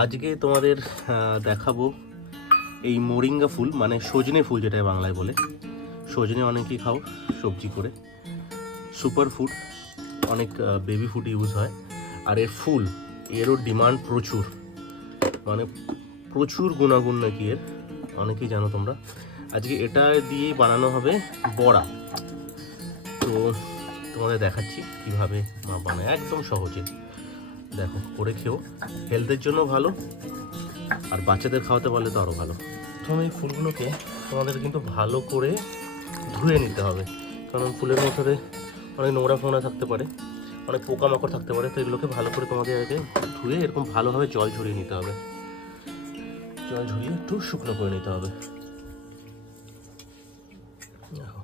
আজকে তোমাদের দেখাবো এই মোরিঙ্গা ফুল, মানে সজনে ফুল যেটা বাংলায় বলে। সজনে অনেকেই খাও সবজি করে, সুপার ফুড, অনেক বেবি ফুড ইউজ হয়। আর এর ফুল, এরও ডিমান্ড প্রচুর, মানে প্রচুর গুণাগুণ নাকি এর, অনেকেই জানো তোমরা। আজকে এটা দিয়েই বানানো হবে বড়া। তো তোমাদের দেখাচ্ছি কিভাবে মা বানায়, একদম সহজে। দেখো, করে খেও, হেলথের জন্য ভালো, আর বাচ্চাদের খাওয়াতে পারলে তো আরও ভালো। প্রথমে এই ফুলগুলোকে তোমাদের কিন্তু ভালো করে ধুয়ে নিতে হবে, কারণ ফুলের মধ্যে অনেক নোংরা ফোংরা থাকতে পারে, অনেক পোকামাকড় থাকতে পারে। তো এগুলোকে ভালো করে তোমাদের আগে ধুয়ে এরকম ভালোভাবে জল ঝরিয়ে নিতে হবে। জল ঝরিয়ে একটু শুকনো করে নিতে হবে। দেখো,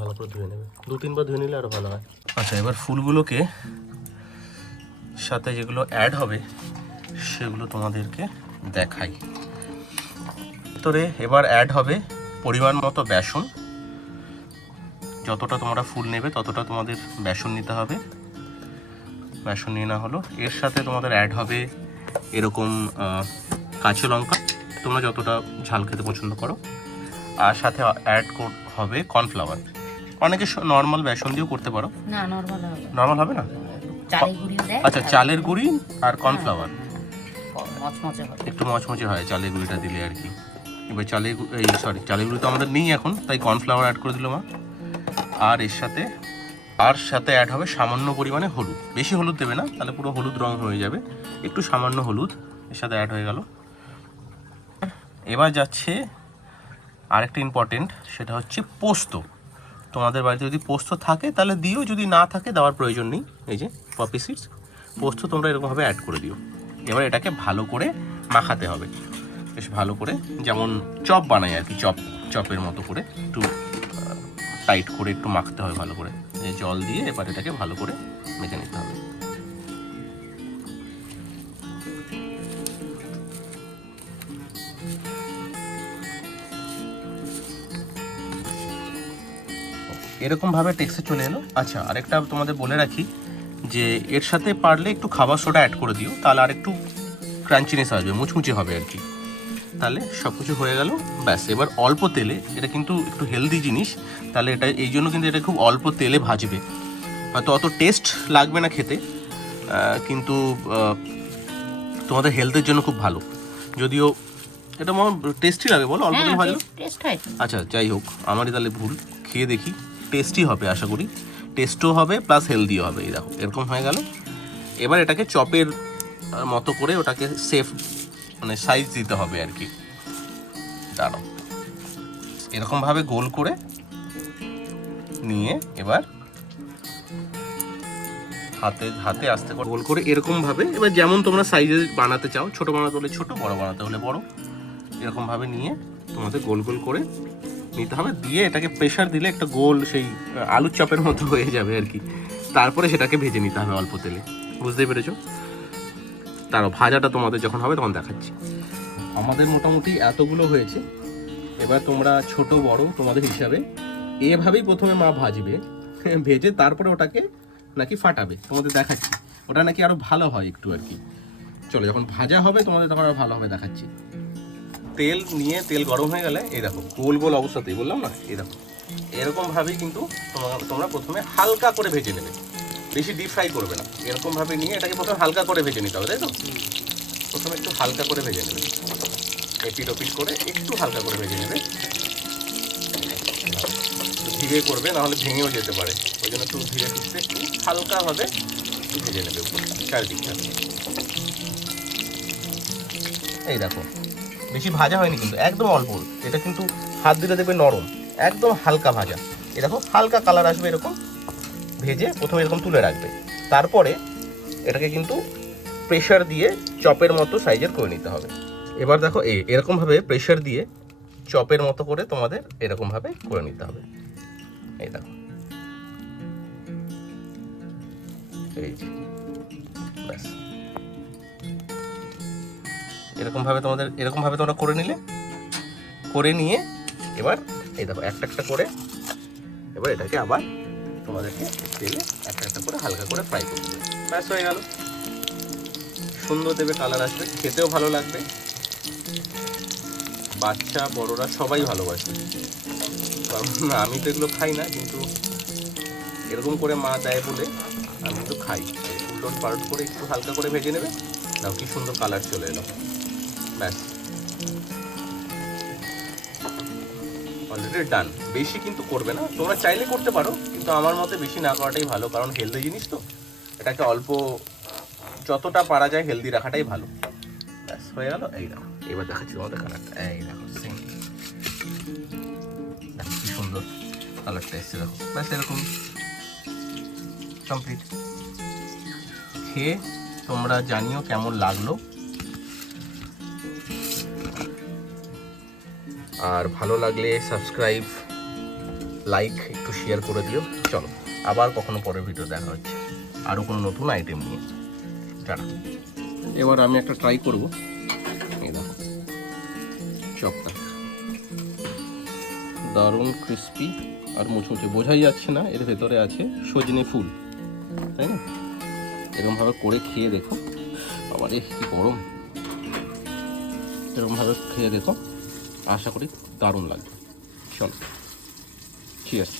ভালো করে ধুয়ে নেবে, 2-3 বার ধুয়ে নিলে আরও ভালো হয়। আচ্ছা, এবার ফুলগুলোকে সাথে যেগুলো অ্যাড হবে সেগুলো তোমাদেরকে দেখাই। ভিতরে এবার অ্যাড হবে পরিমাণ মতো বেসন। যতটা তোমরা ফুল নেবে ততটা তোমাদের বেসন নিতে হবে। বেসন নিয়ে না হলো, এর সাথে তোমাদের অ্যাড হবে এরকম কাঁচা লঙ্কা, তোমরা যতটা ঝাল খেতে পছন্দ করো। আর সাথে অ্যাড হবে কর্নফ্লাওয়ার। অনেকে নর্মাল বেসন দিয়েও করতে পারো। না, নর্মাল হবে না। চালের গুঁড়িও দেয়। আচ্ছা, চালের গুঁড়ি আর কর্নফ্লাওয়ার মচমচে হয়, একটু মচমচে হয় চালের গুঁড়িটা দিলে আর কি। এবার চালের গুঁড়ি তো আমাদের নেই এখন, তাই কর্নফ্লাওয়ার অ্যাড করে দিল মা। আর এর সাথে অ্যাড হবে সামান্য পরিমাণে হলুদ। বেশি হলুদ দেবে না, তাহলে পুরো হলুদ রং হয়ে যাবে। একটু সামান্য হলুদ এর সাথে অ্যাড হয়ে গেল। এবার যাচ্ছে আরেকটা ইম্পর্টেন্ট, সেটা হচ্ছে পোস্ত। তোমাদের বাড়িতে যদি পোস্ত থাকে তাহলে দিও, যদি না থাকে দেওয়ার প্রয়োজন নেই। এই যে পপি সিডস, পোস্ত তোমরা এরকমভাবে অ্যাড করে দিও। এবার এটাকে ভালো করে মাখাতে হবে, বেশ ভালো করে, যেমন চপ বানাই আর কি, চপের মতো করে একটু টাইট করে একটু মাখতে হবে ভালো করে। এই জল দিয়ে এবার এটাকে ভালো করে মেখে নিতে হবে। এরকম ভাবে টেক্সচার চলে এলো। আচ্ছা, আরেকটা তোমাদের বলে রাখি যে এর সাথে পারলে একটু খাবার সোডা অ্যাড করে দিও, তাহলে আর একটু ক্রাঞ্চিনেস আসবে, মুচমুচে হবে আর কি। তাহলে সব কিছু হয়ে গেল, ব্যাস। এবার অল্প তেলে, এটা কিন্তু একটু হেলদি জিনিস, তাহলে এটা এই জন্য কিন্তু এটা খুব অল্প তেলে ভাজবে। হয়তো অত টেস্ট লাগবে না খেতে, কিন্তু তোমাদের হেলথের জন্য খুব ভালো। যদিও এটা মনে টেস্টি লাগে, বলো অল্প তেলে ভাজলো। আচ্ছা, যাই হোক, আমারই তাহলে ভুল, খেয়ে দেখি। টেস্টি হবে আশা করি, টেস্টও হবে প্লাস হেলদিও হবে। এই দেখো, এরকম হয়ে গেল। এবার এটাকে চপের মতো করে ওটাকে সেফ, মানে সাইজ দিতে হবে আর কি। দাঁড়াও, এরকমভাবে গোল করে নিয়ে এবার হাতে আস্তে করে গোল করে এরকমভাবে, এবার যেমন তোমরা সাইজে বানাতে চাও, ছোট বানাতে হলে ছোট, বড় বানাতে হলে বড়, এরকমভাবে নিয়ে তোমাদের গোল গোল করে নিতে হবে। দিয়ে এটাকে প্রেশার দিলে একটা গোল সেই আলুর চপের মতো হয়ে যাবে আর কি। তারপরে সেটাকে ভেজে নিতে হবে অল্প তেলে, বুঝতেই পেরেছো? তারও ভাজাটা তোমাদের যখন হবে তখন দেখাচ্ছি। আমাদের মোটামুটি এতগুলো হয়েছে। এবার তোমরা ছোট বড় তোমাদের হিসাবে এভাবেই প্রথমে মা ভাজবে, ভেজে তারপরে ওটাকে নাকি ফাটাবে, তোমাদের দেখাচ্ছি। ওটা নাকি আরো ভালো হয় একটু আর কি। চলো, যখন ভাজা হবে তোমাদের তখন আরো ভালো হবে, দেখাচ্ছি। তেল নিয়ে, তেল গরম হয়ে গেলে এই দেখো গোল গোল অবস্থাতেই, বললাম না, এই দেখো এরকম ভাবেই কিন্তু তোমরা প্রথমে হালকা করে ভেজে নেবে, বেশি ডিপ ফ্রাই করবে না। এরকম ভাবে নিয়ে এটাকে প্রথমে হালকা করে ভেজে নিতে হবে, তাই তো? প্রথমে একটু হালকা করে ভেজে নেবে, এপিট ওপিট করে একটু হালকা করে ভেজে নেবে। ধীরে করবে, নাহলে ভেঙেও যেতে পারে, ওই জন্য একটু ধীরে সুস্থে একটু হালকাভাবে একটু ভেজে নেবে উপর চারিদিকটা। এই দেখো, বেশি ভাজা হয়নি কিন্তু, একদম অল্প। এটা কিন্তু হাত দিলে দেখবে নরম, একদম হালকা ভাজা। এই দেখো হালকা কালার আসবে এরকম ভেজে, প্রথমে এরকম তুলে রাখবে। তারপরে এটাকে কিন্তু প্রেশার দিয়ে চপের মতো সাইজের করে নিতে হবে। এবার দেখো এরকমভাবে প্রেশার দিয়ে চপের মতো করে তোমাদের এরকমভাবে করে নিতে হবে। এই দেখো, এই যে ব্যাস, এরকমভাবে তোমরা করে নিয়ে এবার এই দেখো একটা একটা করে, এবার এটাকে আবার তোমাদেরকে তেলে একটা একটা করে হালকা করে ফ্রাই করতে হবে। ব্যাস, হয়ে গেল। সুন্দর দেবে, কালার আসবে, খেতেও ভালো লাগবে, বাচ্চা বড়রা সবাই ভালোবাসবে। কারণ আমি তো এগুলো খাই না, কিন্তু এরকম করে মা দেয় বলে আমি তো খাই। উল্টন পালট করে একটু হালকা করে ভেজে নেবে, দাও কি সুন্দর কালার চলে এলো, ব্যাস অলরেডি ডান। বেশি কিন্তু করবে না, তোমরা চাইলে করতে পারো, কিন্তু আমার মতে বেশি না করাটাই ভালো, কারণ হেলদি জিনিস তো, এটাকে অল্প যতটা পারা যায় হেলদি রাখাটাই ভালো। ব্যাস হয়ে গেল। এই দেখো এবার দেখাচ্ছি তোমাদের কালারটা, এই দেখো সেম, দেখো কি সুন্দর কালারটা এসছে, দেখো ব্যাস এরকম কমপ্লিট। খেয়ে তোমরা জানিও কেমন লাগলো, আর ভালো লাগলে সাবস্ক্রাইব, লাইক, একটু শেয়ার করে দিও। চলো আবার কখনো পরের ভিডিও দেখা হচ্ছে আরও কোনো নতুন আইটেম নিয়ে। টাটা। এবার আমি একটা ট্রাই করবো, এই দেখো চপটা দারুণ ক্রিস্পি আর মুচমুচে, বোঝাই যাচ্ছে না এর ভেতরে আছে সজনে ফুল, তাই না? এরকমভাবে করে খেয়ে দেখো, বাবারে কি গরম, এরকমভাবে খেয়ে দেখো, আশা করি দারুণ লাগবে। চলো, ঠিক আছে।